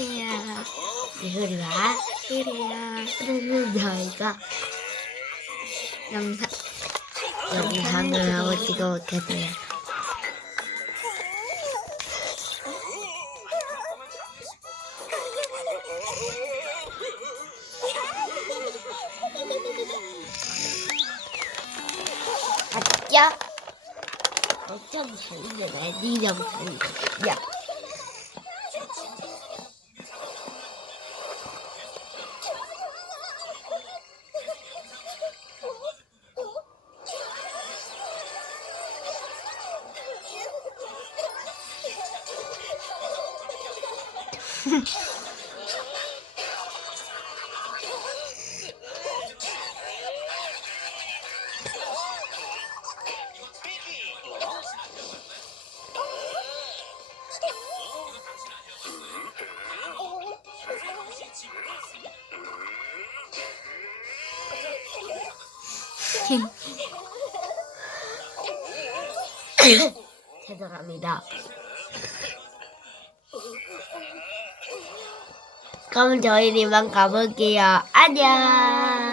안녕하세요. 이소리와 시리야. 오늘은 저희가 영상, 영상을 하고 찍어볼게 돼요. 아짜? 어쩜 잘리네, 네 영상이. 야. 죄송합니다. 그럼 저희 이만 가볼게요. 안녕.